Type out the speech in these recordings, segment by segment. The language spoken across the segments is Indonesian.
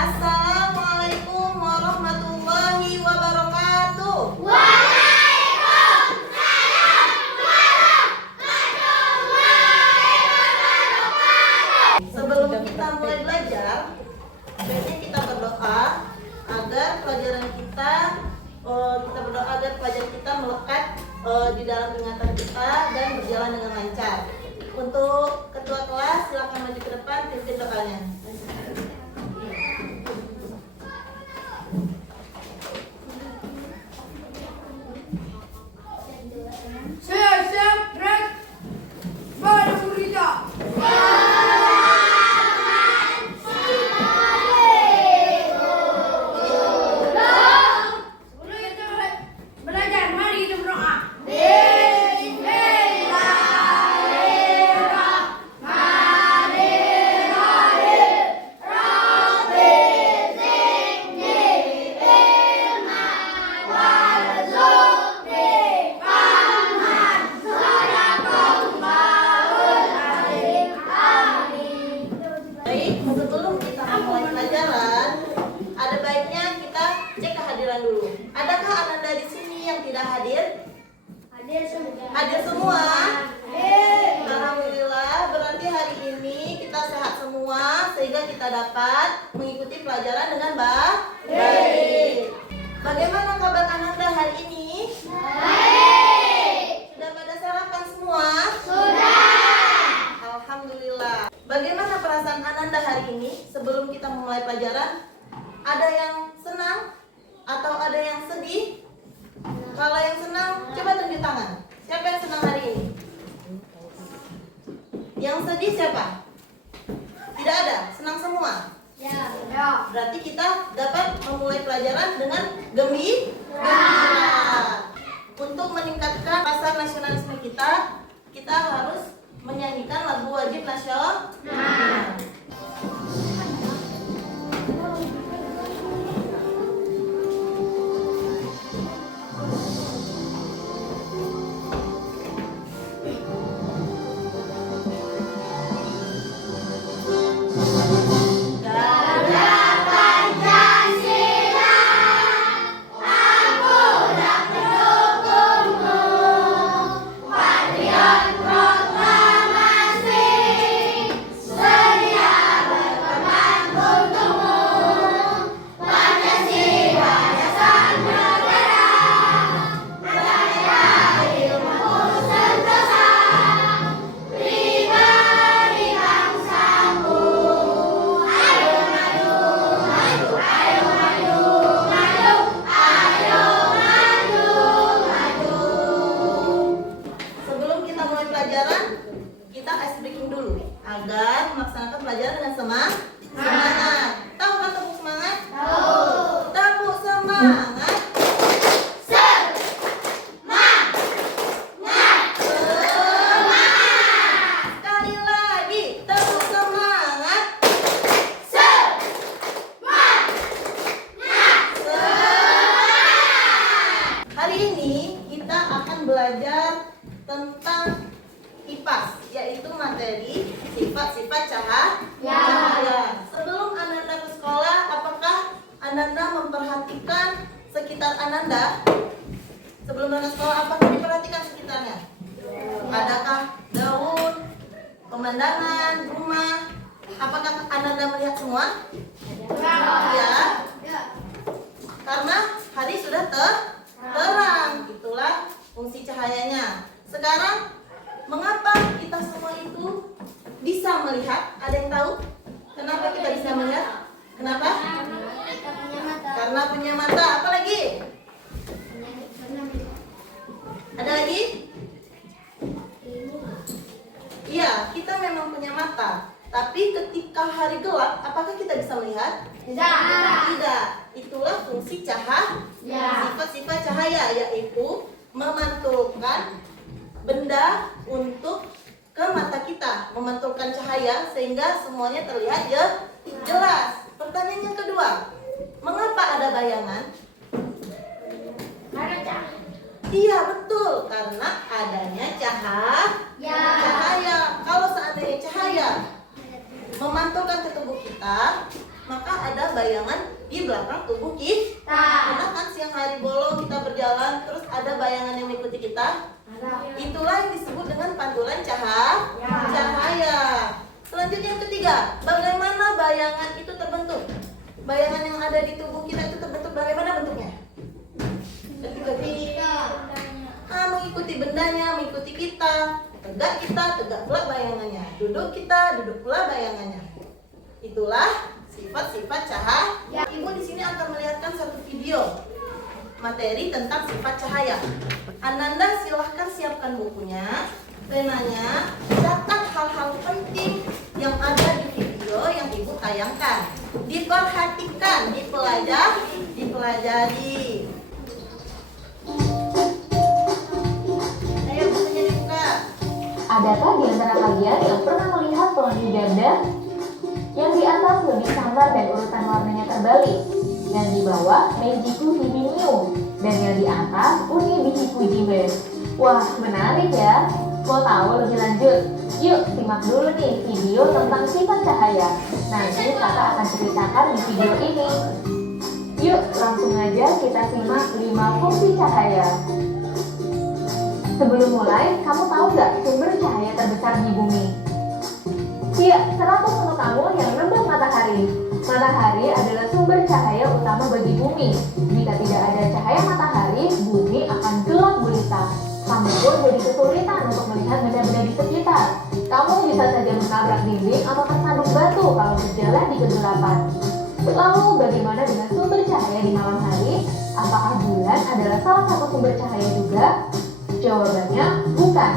Assalamualaikum warahmatullahi wabarakatuh. Waalaikumsalam warahmatullahi wabarakatuh. Sebelum kita mulai belajar, sebaiknya kita berdoa agar pelajaran kita melekat di dalam ingatan kita dan berjalan dengan lancar. Untuk ketua kelas, silakan maju ke depan, pimpin doanya. Siap, gerak. Pada Murida. Sebelum kita belajar, mari kita berdoa. Baik, sebelum kita mulai pelajaran, ada baiknya kita cek kehadiran dulu. Adakah Ananda di sini yang tidak hadir? Hadir semua. Alhamdulillah, berarti hari ini kita sehat semua sehingga kita dapat mengikuti pelajaran dengan baik. Bagaimana kabar Ananda hari ini? Sudah pada sarapan semua? Alhamdulillah. Bagaimana perasaan Ananda hari ini sebelum kita memulai pelajaran? Ada yang senang atau ada yang sedih? Kalau yang senang, coba tunjuk tangan. Siapa yang senang hari ini? Yang sedih siapa? Tidak ada, senang semua. Berarti kita dapat memulai pelajaran dengan gembira. Untuk meningkatkan rasa nasionalisme kita, kita harus menyanyikan lagu wajib nasional. Kita ice breaking dulu agar melaksanakan pelajaran dengan semangat. Tahu kan tepuk semangat? Tepuk semangat. Sekali lagi, tepuk semangat. Hari ini kita akan belajar tentang IPAS, yaitu materi sifat-sifat cahaya. Sebelum Ananda ke sekolah, apakah Ananda memperhatikan sekitar Ananda? Sebelum berangkat sekolah, apakah diperhatikan sekitarnya? Adakah daun, pemandangan, rumah? Apakah Ananda melihat semua? Ya. Karena hari sudah terang, itulah fungsi cahayanya. Sekarang, mengapa kita semua itu bisa melihat? Ada yang tahu? Kenapa kita bisa melihat? Kenapa? Karena punya mata. Apa lagi? Ada lagi? Iya, kita memang punya mata. Tapi ketika hari gelap, apakah kita bisa melihat? Tidak. Itulah fungsi cahaya. Sifat-sifat cahaya yaitu memantulkan benda untuk ke mata kita, memantulkan cahaya sehingga semuanya terlihat jelas. Pertanyaan yang kedua, mengapa ada bayangan? Iya, betul, karena adanya cahaya. Kalau seandainya cahaya memantulkan ke tubuh kita, maka ada bayangan di belakang tubuh kita. Pernah kan siang hari bolong kita berjalan, terus ada bayangan yang mengikuti kita? Itulah yang disebut dengan pantulan cahaya. Selanjutnya yang ketiga, bagaimana bayangan itu terbentuk? Bayangan yang ada di tubuh kita itu terbentuk bagaimana bentuknya? Mengikuti bendanya, mengikuti kita. Tegak kita, tegak pula bayangannya. Duduk kita, duduk pula bayangannya. Itulah sifat-sifat cahaya. Ibu di sini akan melihatkan satu video materi tentang sifat cahaya. Ananda silahkan siapkan bukunya, penanya, catat hal-hal penting yang ada di video yang ibu tayangkan. Diperhatikan, dipelajari. Ayo bukunya dibuka. Adakah di antara kalian yang pernah melihat pelangi ganda? Yang di atas lebih samar dan urutan warnanya terbalik. Yang di bawah Meijiku Hibiniu. Dan yang di atas Uni Bihiku Jime. Wah, menarik ya. Mau tahu lebih lanjut? Yuk, simak dulu nih video tentang sifat cahaya. Nanti kakak akan ceritakan di video ini. Yuk, langsung aja kita simak 5 fungsi cahaya. Sebelum mulai, kamu tahu nggak sumber cahaya terbesar di bumi? Iya, 100 menu kamu yang nembus matahari. Matahari adalah sumber cahaya utama bagi bumi. Jika tidak ada cahaya matahari, bumi akan gelap gulita. Kamu pun jadi kesulitan untuk melihat benda-benda di sekitar. Kamu bisa saja menabrak dinding atau tersandung batu kalau berjalan di kegelapan. Lalu bagaimana dengan sumber cahaya di malam hari? Apakah bulan adalah salah satu sumber cahaya juga? Jawabannya bukan.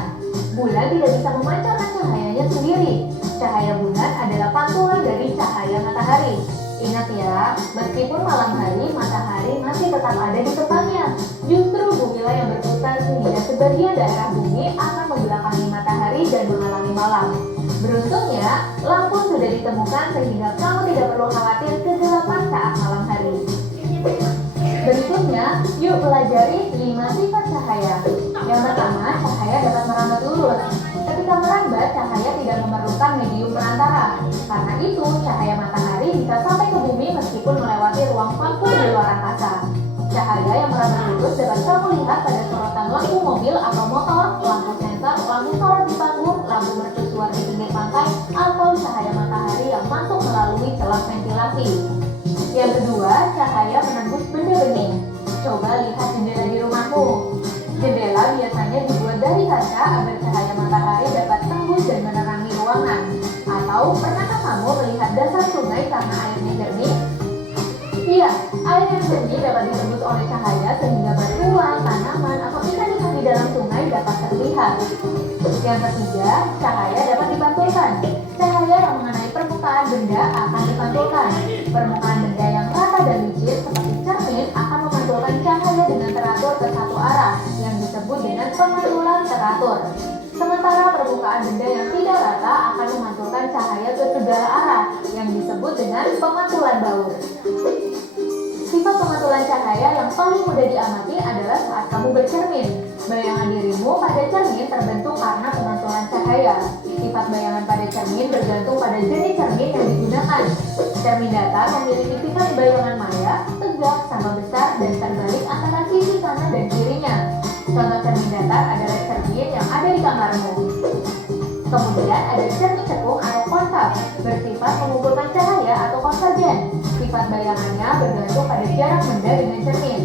Bulan tidak bisa memancarkan cahayanya sendiri. Cahaya bulan adalah pantulan dari cahaya matahari. Ingat ya, meskipun malam hari, matahari masih tetap ada di tempatnya. Justru bumilah yang berputar sehingga sebagian daerah bumi akan membelakangi matahari dan mengalami malam. Beruntungnya, lampu sudah ditemukan sehingga kamu tidak perlu khawatir kegelapan saat malam hari. Berikutnya, yuk pelajari 5 sifat cahaya. Yang pertama, cahaya dapat merambat lurus. Ketika merambat, cahaya tidak memerlukan medium perantara. Karena itu, cahaya matahari bisa sampai ke bumi meskipun melewati ruang vakum di luar angkasa. Cahaya yang merambat lurus dapat kamu lihat pada sorotan lampu mobil atau motor, lampu sensor, lampu sorot di panggung, lampu mercusuar di pinggir pantai, atau cahaya matahari yang masuk melalui celah ventilasi. Yang kedua, cahaya menembus benda bening. Coba lihat jendela di rumahmu. Jendela biasanya dibuat dari kaca agar cahaya matahari dapat tembus dan menerangi ruangan. Atau pernahkah kamu melihat dasar sungai karena airnya jernih? Iya, air yang jernih dapat ditembus oleh cahaya sehingga batuan, tanaman, atau ikan-ikan di dalam sungai dapat terlihat. Yang ketiga, cahaya dapat dipantulkan. Cahaya yang mengenai permukaan benda akan dipantulkan. Permukaan benda yang rata dan licin seperti cermin akan memantulkan cahaya dengan teratur ke satu arah yang disebut dengan pemantulan teratur. Sementara permukaan benda yang tidak rata akan memantulkan cahaya ke segala arah yang disebut dengan pemantulan baur. Sifat pemantulan cahaya yang paling mudah diamati adalah saat kamu bercermin. Bayangan dirimu pada cermin terbentuk karena pemantulan cahaya. Sifat bayangan pada cermin bergantung pada jenis cermin yang digunakan. Cermin datar memiliki sifat bayangan maya, tegak, sama besar, dan terbalik antara sisi kanan dan kirinya. Contoh cermin datar adalah cermin yang ada di kamarmu. Kemudian ada cermin cekung atau konkav, bersifat mengumpulkan cahaya atau konvergen. Sifat bayangannya bergantung pada jarak benda dengan cermin.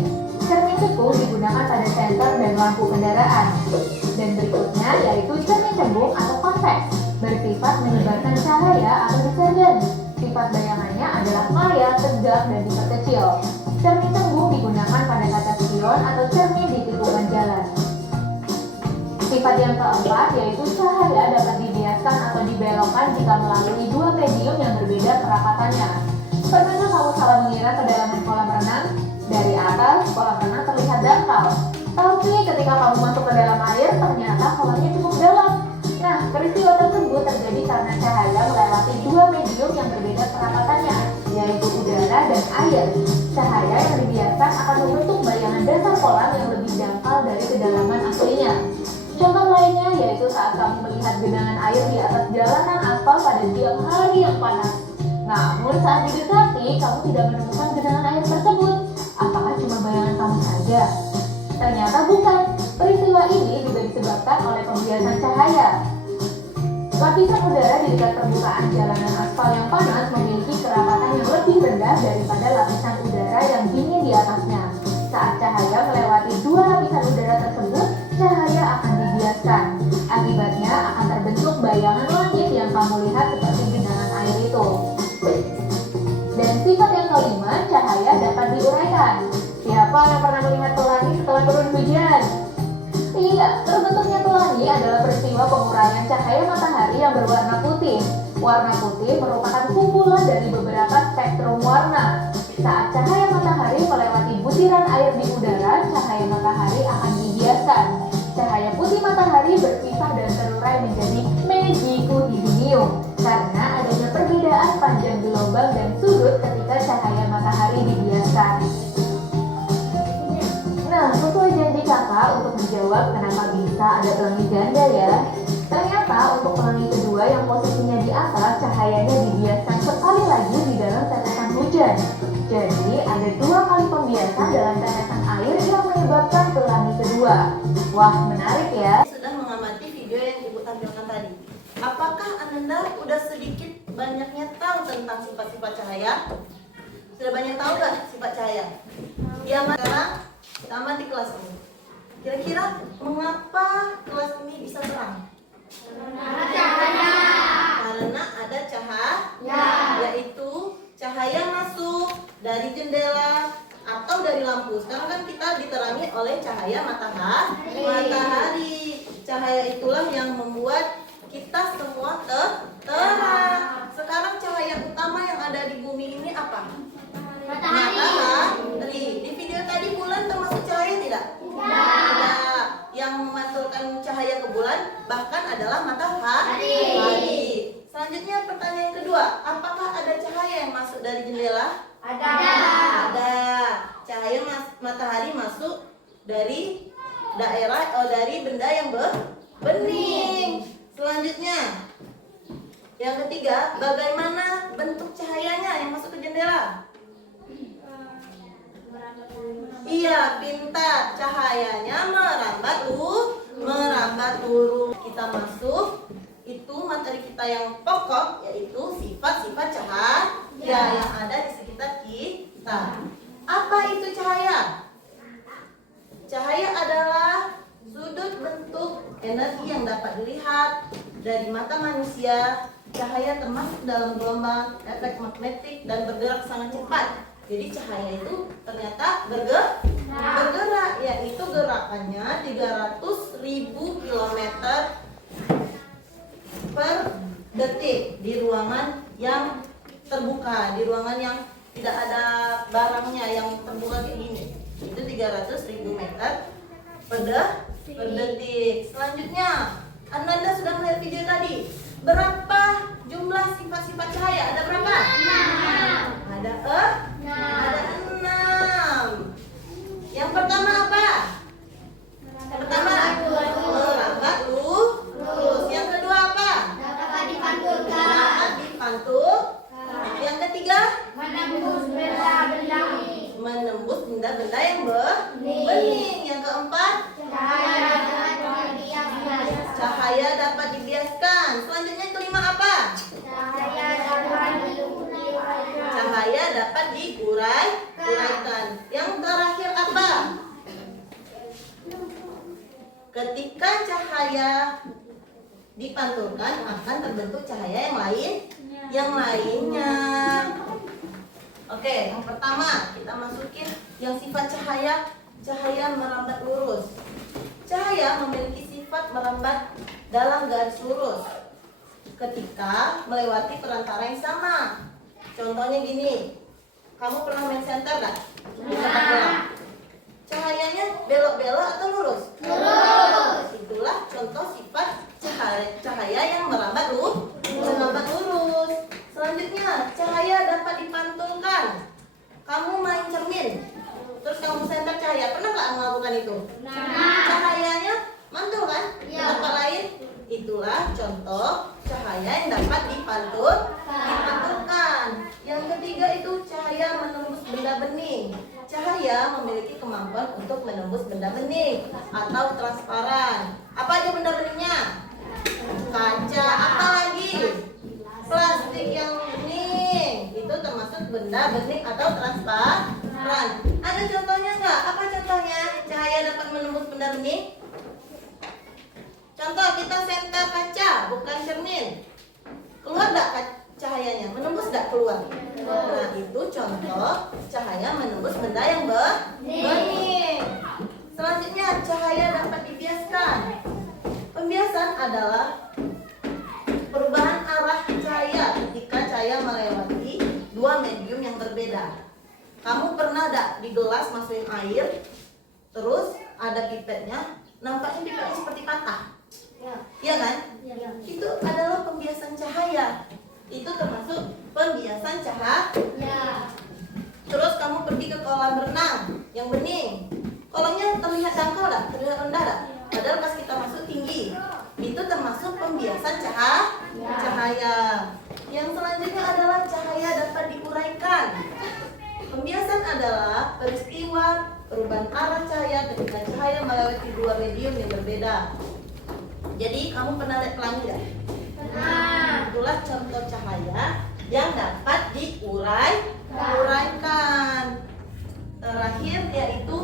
Cermin cekung digunakan pada sensor dan lampu kendaraan. Dan berikutnya yaitu cermin cembung atau konveks, bersifat menyebarkan cahaya atau divergen. Sifat bayangannya adalah maya, tegak, dan diperkecil. Cermin cembung digunakan pada kaca spion atau cermin di tikungan jalan. Sifat yang keempat yaitu cahaya dapat dibiaskan atau dibelokkan jika melalui dua medium yang berbeda kerapatannya. Pernahkah kamu salah mengira kedalaman kolam renang? Dari atas, kolam renang terlihat dangkal. Tapi ketika kamu masuk ke dalam air, ternyata kolamnya cukup dalam. Nah, peristiwa tersebut terjadi karena cahaya melewati dua medium yang berbeda kerapatannya, yaitu udara dan air. Cahaya yang dibiaskan akan membentuk bayangan dasar kolam yang lebih dangkal dari kedalaman aslinya. Contoh lainnya yaitu saat kamu melihat genangan air di atas jalanan aspal pada siang hari yang panas. Namun saat didekati, kamu tidak menemukan genangan air tersebut. Apakah cuma bayangan kamu saja? Ternyata bukan. Peristiwa ini juga disebabkan oleh pembiasan cahaya. Lapisan udara di dekat permukaan jalanan aspal yang panas memiliki kerapatan yang lebih rendah daripada lapisan udara yang dingin di atasnya. Saat cahaya melewati dua lapisan udara tersebut, cahaya akan dibiaskan. Akibatnya akan terbentuk bayangan langit yang kamu lihat seperti genangan air itu. Dan sifat yang kelima, cahaya dapat diuraikan. Siapa yang pernah melihat pelangi setelah turun hujan? Iya, terbentuknya pelangi adalah peristiwa penguraian cahaya matahari yang berwarna putih. Warna putih merupakan kumpulan dari beberapa spektrum warna. Saat cahaya matahari melewati butiran air di udara, cahaya matahari akan dibiaskan. Cahaya putih matahari berpisah dan terurai menjadi megikuhidinium karena adanya perbedaan panjang gelombang dan sudut ketika cahaya matahari dibiaskan. Nah, sesuai janji kakak untuk menjawab kenapa bisa ada pelangi ganda ya. Ternyata untuk pelangi kedua yang posisinya di atas, cahayanya dibiaskan sekali lagi di dalam tetesan hujan. Jadi ada dua kali pembiasan dalam tetesan air yang menyebabkan pelangi kedua. Wah, menarik ya. Sudah mengamati video yang Ibu tampilkan tadi. Apakah Ananda udah sedikit banyaknya tahu tentang sifat-sifat cahaya? Sudah banyak tahu nggak sifat cahaya? Ya, sekarang kita amati kelas ini. Kira-kira mengapa kelas ini bisa terang? Karena ada cahaya, yaitu cahaya masuk dari jendela atau dari lampu. Sekarang kan kita diterangi oleh cahaya matahari. Cahaya itulah yang membuat kita semua terang. Sekarang cahaya utama yang ada di bumi ini apa? Matahari. Di video tadi bulan termasuk cahaya tidak? Tidak. Yang memantulkan cahaya ke bulan bahkan adalah matahari. Selanjutnya pertanyaan kedua, apakah ada cahaya yang masuk dari jendela? Ada. Cahaya matahari masuk dari dari benda yang bening. Selanjutnya, yang ketiga, bagaimana bentuk cahayanya yang masuk ke jendela? Iya, pintar. Cahayanya merambat lurus. Kita masuk, itu materi kita yang pokok, yaitu sifat-sifat cahaya yang ada di sekitar kita. Apa itu cahaya? Cahaya adalah sudut bentuk energi yang dapat dilihat dari mata manusia. Cahaya termasuk dalam gelombang efek magnetik dan bergerak sangat cepat. Jadi cahaya itu ternyata bergerak, yaitu gerakannya 300.000 km per detik di ruangan yang terbuka, di ruangan yang tidak ada barangnya, yang terbuka kayak gini. Itu 300.000 meter per detik. Selanjutnya, Ananda sudah melihat video tadi. Berapa jumlah sifat-sifat cahaya? Ada berapa? Ada 6. Yang pertama apa? Yang pertama merambat lurus. Yang kedua apa? Dapat dipantulkan. Dapat dipantul. Yang ketiga menembus benda-benda yang bening. Yang keempat cahaya dapat dibiaskan. Selanjutnya kelima apa? Cahaya dapat diuraikan. Yang terakhir apa? Ketika cahaya dipantulkan akan terbentuk cahaya yang lainnya. Oke, yang pertama kita masukin yang sifat cahaya merambat lurus. Cahaya memiliki sifat merambat dalam garis lurus ketika melewati perantara yang sama. Contohnya gini, kamu pernah main senter nggak? Cahayanya belok-belok atau lurus? Lurus. Itulah contoh sifat cahaya yang merambat lurus. Selanjutnya, cahaya dapat dipantulkan. Kamu main cermin, terus kamu senter cahaya, pernah nggak melakukan itu? Cahayanya mantul kan? Ke tempat lain. Itulah contoh cahaya yang dapat dipantulkan. Yang ketiga itu cahaya menembus benda bening. Cahaya memiliki kemampuan untuk menembus benda bening atau transparan. Apa aja benda beningnya? Kaca, apa lagi? Plastik yang bening. Itu termasuk benda bening atau transparan. Ada contohnya nggak? Apa contohnya? Cahaya dapat menembus benda bening? Contoh, kita senter kaca, bukan cermin. Keluar nggak cahayanya? Menembus nggak keluar? Nah, itu contoh cahaya menembus benda yang bening. Selanjutnya, cahaya dapat dibiaskan. Pembiasan adalah perubahan arah cahaya ketika cahaya melewati dua medium yang berbeda. Kamu pernah nggak di gelas masukin air, terus ada pipetnya, nampaknya pipetnya seperti patah? Iya kan? Itu adalah pembiasan cahaya. Itu termasuk pembiasan cahaya. Terus kamu pergi ke kolam renang yang bening. Kolamnya terlihat dangkal tak? Terlihat rendah tak? Padahal pas kita masuk tinggi. Itu termasuk pembiasan cahaya. Yang selanjutnya adalah cahaya dapat diuraikan. Pembiasan adalah peristiwa perubahan arah cahaya ketika cahaya melewati dua medium yang berbeda. Jadi kamu pernah lihat pelangi nggak? Itulah contoh cahaya yang dapat diuraikan. Terakhir yaitu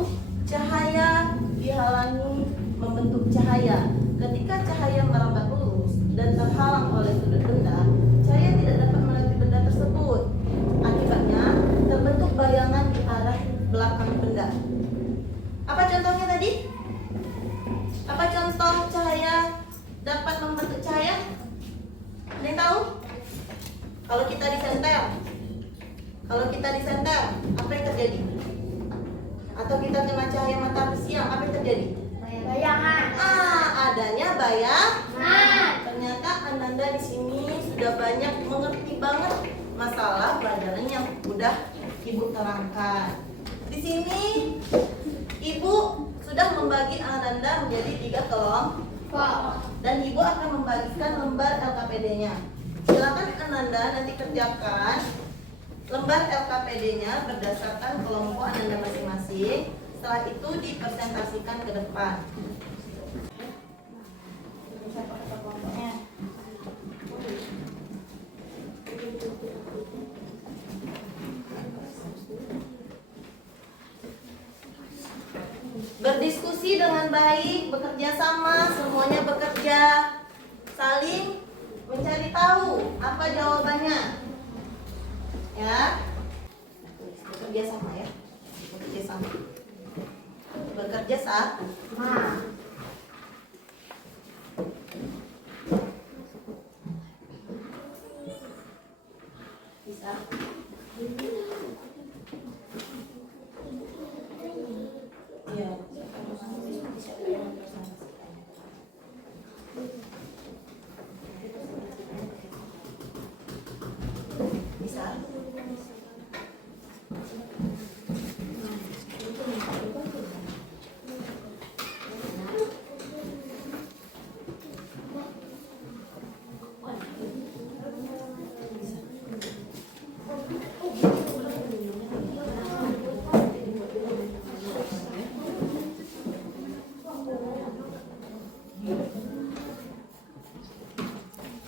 cahaya dihalangi membentuk cahaya. Ketika cahaya merambat lurus dan terhalang oleh sudut benda, cahaya tidak dapat melewati benda tersebut. Akibatnya terbentuk bayangan di arah belakang benda. Apa contohnya tadi? Apa contoh cahaya dapat membentuk cahaya? Ada yang tahu? Kalau kita disenter, apa yang terjadi? Atau kita kena cahaya matahari siang, apa yang terjadi? Bayangan. Adanya bayangan. Ternyata Ananda di sini sudah banyak mengerti banget masalah pelajaran yang udah Ibu terangkan. Di sini Ibu sudah membagi Ananda menjadi 3 kelompok dan Ibu akan membagikan lembar LKPD-nya. Silakan Ananda nanti kerjakan lembar LKPD-nya berdasarkan kelompok Ananda masing-masing. Setelah itu dipresentasikan ke depan. Berdiskusi dengan baik, bekerja sama, semuanya bekerja, saling mencari tahu apa jawabannya. Ya, bekerja sama ya, bekerja sama. Bekerja sama. Bisa. Iya. Bisa.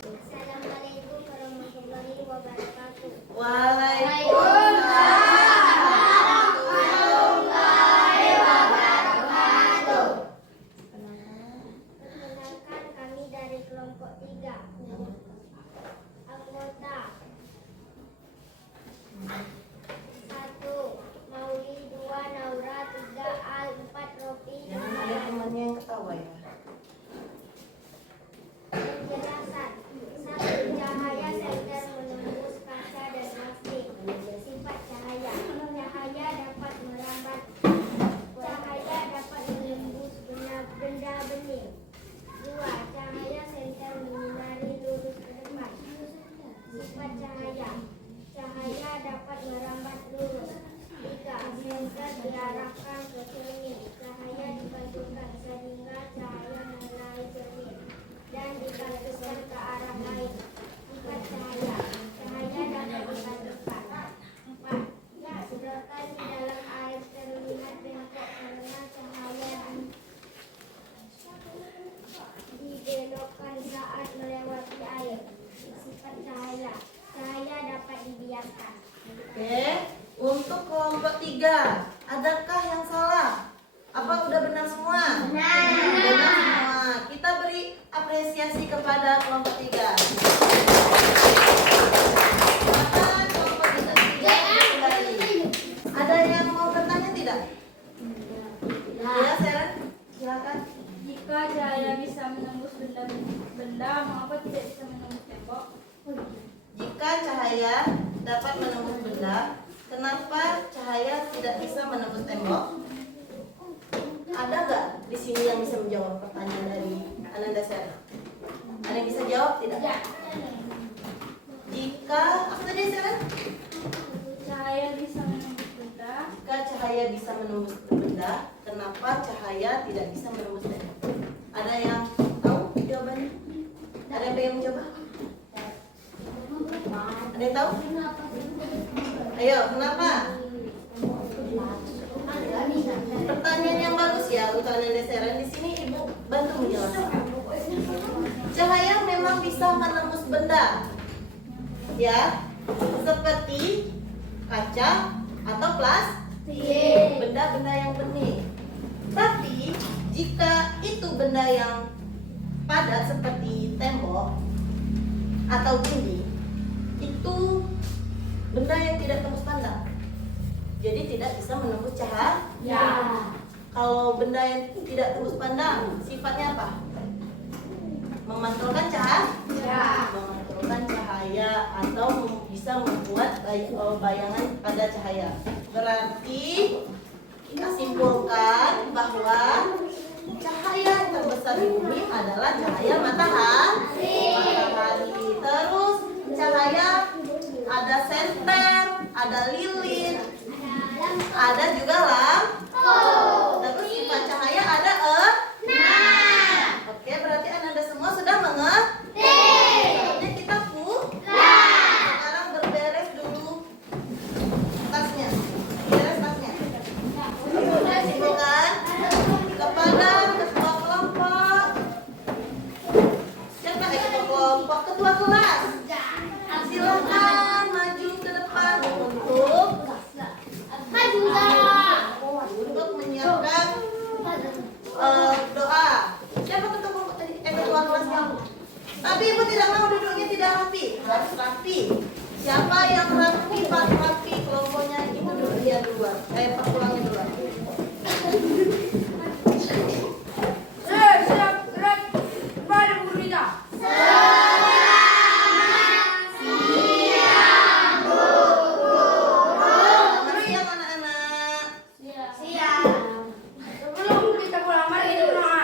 Assalamualaikum warahmatullahi wabarakatuh. Waalaikumsalam. Perkenalkan kami dari kelompok 3. Anggota 1 Mauli, 2 Naura, 3 Al, 4 Rofi. Jangan ada temannya yang ketawa ya. Penjelasan 1. Cahaya senter menembus kaca dan plastik. Sifat cahaya. Cahaya dapat merambat. Cahaya dapat menembus benda bening. 2. Cahaya senter menyinari lurus ke depan. Sifat cahaya. Cahaya dapat merambat lurus. 3. Senter diarahkan ke cermin. Cahaya dipantulkan sehingga cahaya mengenai cermin dan dipantulkan ke arah lain. Sifat cahaya. Cahaya dapat dipantulkan. Untuk kelompok 3, adakah yang salah? Apa udah benar semua? Benar semua. Kita beri apresiasi kepada kelompok 3. Maka kelompok 3 kembali. Ada yang mau bertanya tidak? Ya, Seren, silakan. Jika cahaya bisa menembus benda, mengapa tidak bisa menembus tembok? Jika cahaya dapat menembus benda, kenapa cahaya tidak bisa menembus tembok? Ada nggak di sini yang bisa menjawab pertanyaan dari Ananda Seren? Ada yang bisa jawab tidak? Jika apa tadi Seren? Cahaya bisa menembus benda. Jika cahaya bisa menembus benda, kenapa cahaya tidak bisa menembus tembok? Ada yang tahu jawabannya? Ada yang pengen mencoba? Ada yang tahu? Ayo, kenapa? Pertanyaan yang bagus ya untuk Ananda Seren. Di sini Ibu bantu menjelaskan. Cahaya memang bisa menembus benda, ya, seperti kaca atau plastik, benda-benda yang bening. Tapi jika itu benda yang padat seperti tembok atau dinding, itu benda yang tidak tembus pandang, jadi tidak bisa menembus cahaya. Kalau benda yang tidak tembus pandang, sifatnya apa? Memantulkan cahaya, memantulkan cahaya atau bisa membuat bayangan pada cahaya. Berarti kita simpulkan bahwa cahaya terbesar di bumi adalah cahaya matahari. Terus cahaya ada senter, ada lilin, ada juga lampu. Terus sifat cahaya ada Oke, berarti Anda semua sudah mengerti. Saatnya kita pulang. Sekarang berberes dulu tasnya. Beres tasnya. Simpulkan kepada ketua kelompok. Siapa ketua kelompok? Ketua kelas. Silakan maju ke depan untuk menyiapkan doa. Siapa ketua kelompok tadi? Ketua kelas kamu. Tapi Ibu tidak mau duduknya tidak rapi. Harus rapi. Siapa yang rapi, pas rapi kelompoknya Ibu duduknya duluan. Pulangnya duluan. Siap, gerak. Kepada Bu Rita. Selamat siang anak-anak. Sebelum kita pulang, mari kita berdoa.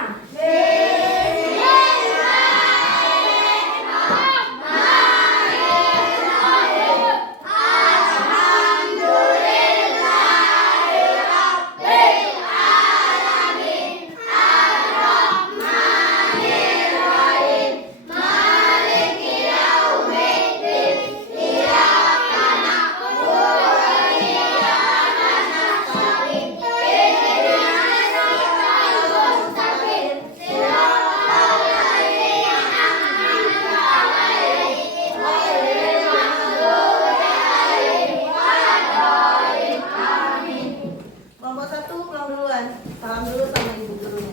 Kelompok 1 pulang duluan. Salam dulu sama ibu gurunya.